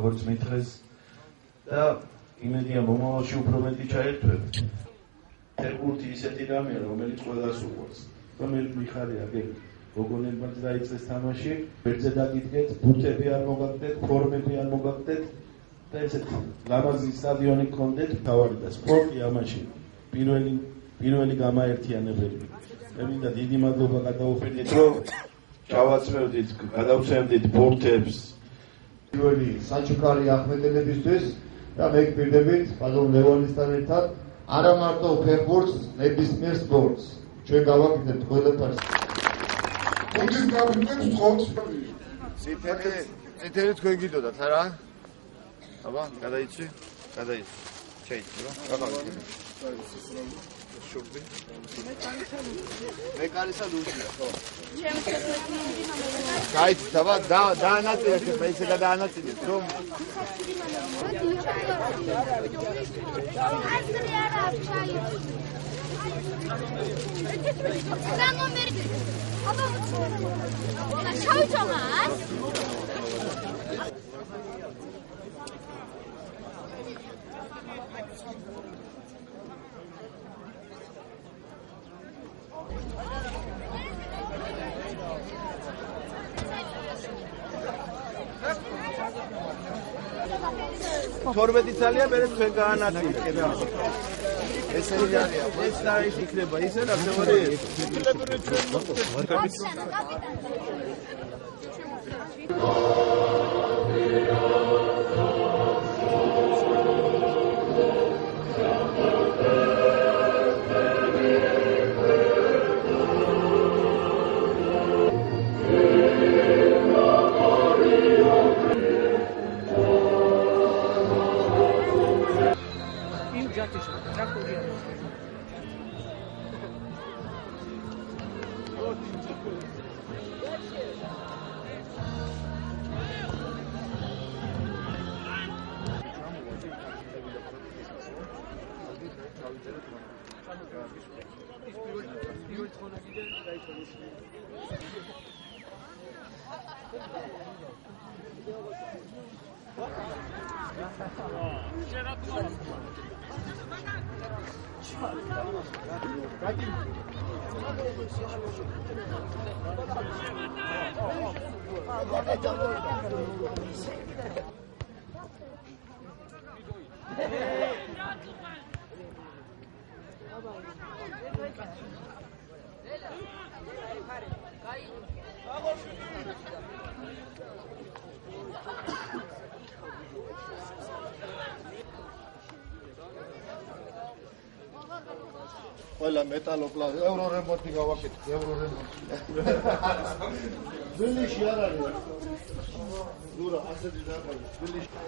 როგორც მითხრეს და იმედია მომავალში უფრო მეტი ჩაერთვებით. ფეხბურთი ისეთი რამეა, რომელიც ყველას უყვარს. რომელიც მიხარია გეგმით. გოგონებმაც დაიწყეს თამაში, ბერძე დაგიდგეთ, ბურთები არ მოგაგდეთ, ფორმები არ მოგაგდეთ და ესეთ ლამაზი სტადიონი გქონდეთ, თავარი და სპორტი ამაში პირველი გამაერთიანებელი. მე მინდა დიდი მადლობა გადაუხდით, რომ ჩავაცმევდით, გადავცემდით ბურთებს პირველი საჩუქარი ახმეტელებისთვის და მე გპირდებით ბატონ ლევონისთან ერთად არა მარტო ფეხბურთს, ნებისმიერ სპორტს. ჩვენ გავაკეთებთ ყველაფერს. გუნდის გაფრინდებს თხოვს. წითელი თქვენ გიდოდათ არა? აბა, გადაიცი? შეიცი რა? გაყავით. შუბი. მე კარისა ლუჩია, ხო? გაიცი, აბა, დაანაწილეთ, მე ისე გადაანაწილეთ, რომ თორმეტი ძალია მე თქვენ გაანაწილეთ. ესენი არის, ეს და ის იქნება ისე და მეორე ყველა მეტალოპლაზ ევრორემონტი გავაკეთეთ, ევრორემონტი. თბილისში არ არის. დურა ასეთი დაფარი თბილისში.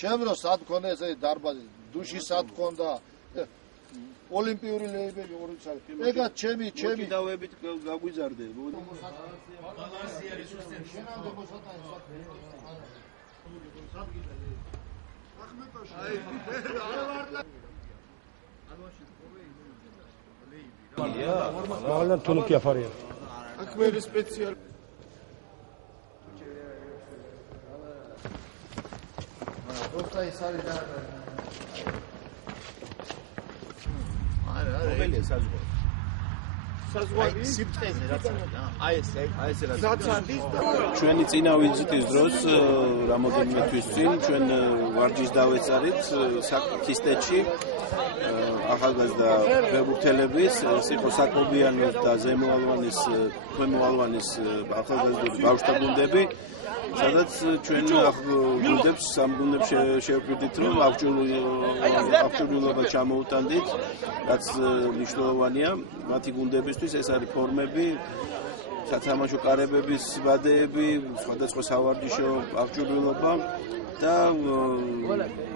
ჩემ რო სად მქონდა ეს დარბაზი, დუში სად მქონდა, ოლიმპიური ლეიბელი ორი საათი. ეგა ჩემი დავებით გაგვიზარდე. Mağlan tuluk yapar ya. Akmeri spetsial. Dosta ის არის და რომელია საზღვარი? საზღვარი სიფტყეზე რაც არის და აი ეს რაც ჩვენი წინა ვიზიტის დროს რამოდენიმე თვის წინ ჩვენ ვარჯიშს დავეწარით საკისტეთში ახალგაზრდა ფეხბურთელების იყო საკობიანოს და ზემოალვანის ქვემოალვანის ახალგაზრდული ბავშვთა გუნდები სადაც ჩვენ გუნდებს სამ გუნდებს შევფრიდით რომ აღჭურვილობა ჩამოუტანდით რაც მნიშვნელოვანია მათი გუნდებისთვის ეს არის ფორმები სათამაშო კარებების ვადეები სხვადასხვა სავარჯიშო აღჭურვილობა და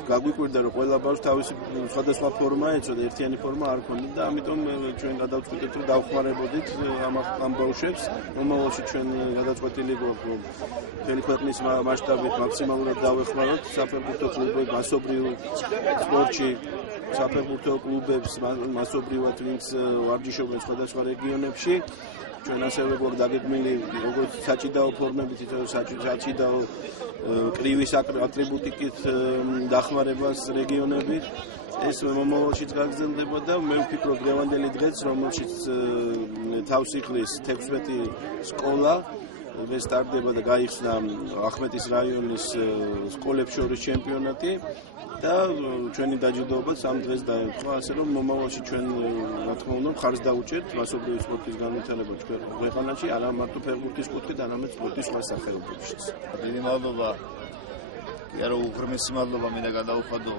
გაგვიკვირდა რომ ყველა ბავშვს თავისი სხვადასხვა ფორმა ეწოდა ერთიანი ფორმა არ ქონდა და ამიტომ ჩვენ გადავწყვიტეთ რომ დავხმარებოდით ამ ბავშვებს მომავალში ჩვენ გადაწყვეტილი გვაქვს რომ მთელი ქვეყნის მასშტაბით მაქსიმალურად დავეხმაროთ საფეხბურთო კლუბებს მასობრივ სპორტში საფეხბურთო კლუბებს მასობრივად ვინც ვარჯიშობენ სხვადასხვა რეგიონებში ჩვენ ასევე გვაქვს დაგეგმილი როგორც საჭიდაო ფორმებით ისე საჭიდაო კრივის ატრიბუტიკით დახმარებას რეგიონებით ეს მომავალშიც გაგრძელდება და მე ვფიქრობ დღევანდელი დღეც რომელშიც თავს იხლის 16 სკოლა სტარტდება და გაიხსნა ახმეტის რაიონის სკოლებს შორის ჩემპიონატი და ჩვენი დაჯილდოებაც ამ დღეს დაემთხვა ასე რომ მომავალში ჩვენ რა თქმა უნდა მხარს დავუჭერთ მასობრივი სპორტის განვითარებას ჩვენ ქვეყანაში არა მარტო ფეხბურთის კუთხით არამედ სპორტის სხვა სახეობებშიც. დიდი მადლობა იარო უღრმესი მადლობა მინდა გადავუხადო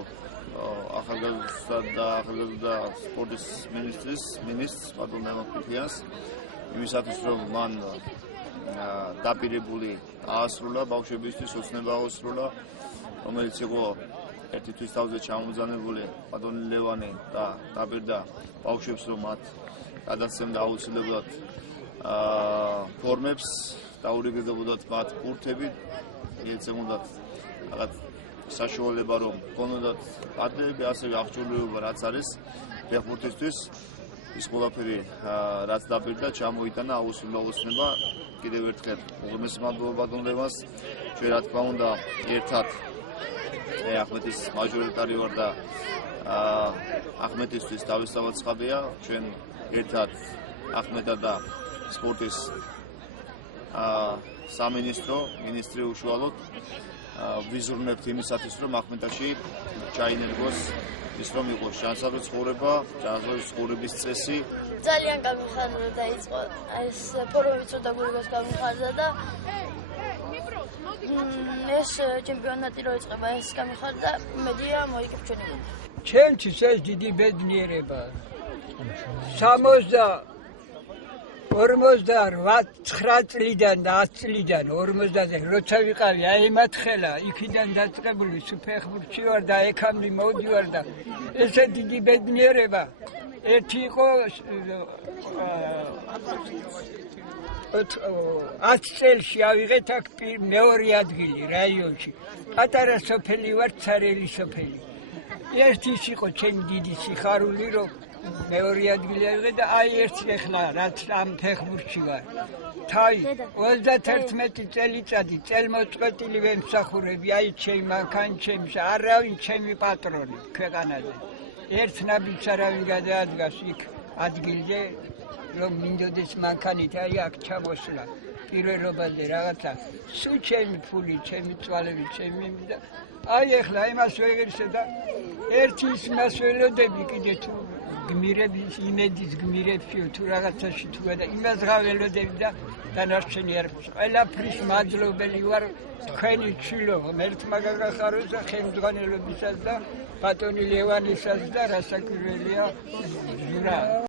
ახალგაზრდა სპორტის მინისტრს ბატონ ნამოფიტიანს იმისათვის რომ მან დაპირებული აასრულა ბავშვებისთვის ოცნება აასრულა რომელიც იყო ერთი თვის თავზე ჩამომზანებული ბატონი ლევანი და დაპირდა ბავშვებს რომ მათ გადასცემდა აუცილებლად ფორმებს დაურიგებოდათ მათ კურთები ეცემოდათ რაღაც საშუალება რომ გქონოდათ პარტნიორები ასევე აღჭურვილობა რაც არის ფეხბურთისთვის ის ყველაფერი რაც დაპირდა ჩამოიტანა აუცილებლობა კიდევ ერთხელ უღრმესი მადლობა ბატონ ლევანს ჩვენ რა თქმა უნდა ერთად ახმეტის მაჟორიტარი ვარ და ახმეტისთვის დავისწავლოთ ხადია ჩვენ ერთად ახმეტა და სპორტის სამინისტრი უშუალოდ ვიზურნებთ იმისათვის რომ ახმეტაში ჩაინერგოს ის რომ იყოს შანსადო ცხოვრება, ცხოვრების წესი. ძალიან გამიხარდა დაიწყო ეს ფორუმი ცოტა გულგას გამიხარდა და ეს ჩემპიონატი რო იწყება ეს გამიხარდა მედია მოიგებ ჩვენი. ჩემთვის ეს დიდი ბედნიერება. 59 წლიდან და 10 წლიდან 50-ზე როცა ვიყავი აი მათ ხელა იქიდან დაწყებული ფეხბურთში ვარ და ეკამდე მოვდივარ და ესე დიდი ბედნიერება ერთი იყო 10 წელში ავიღეთ აქ მეორე ადგილი რაიონში პატარა სოფელი ვარ ცარელი სოფელი ერთის იყო ჩემი დიდი სიხარული რომ მეორე ადგილი ავიღე და აი ერთი ახლა რაც ამ ფეხბურთში ვარ თავი 31 წელიწადი წელმოწყვეტილი ვემსახურები აი ჩემი მანქანა ჩემი არავინ ჩემი პატრონი ქვეყანაზე ერთ ნაბიჯს არავინ გადაადგას იქ ადგილზე რომ მინდოდეს მანქანით აი აქ ჩამოსვლა პირველობაზე რაღაცა სულ ჩემი ფული ჩემი წვალები ჩემი და აი ახლა იმას ვეღირსე და ერთი იმას ველოდები კიდე თუ გმირების იმედის გმირებში თუ რაღაცაში თუ და იმას გაველოდები და დანარჩენი არ ყველაფრის მადლობელი ვარ თქვენი ჩილო მერტმა გაგახაროს და ხელმძღვანელობისას და ბატონი ლევანისას და რასაკვირველია ჟურა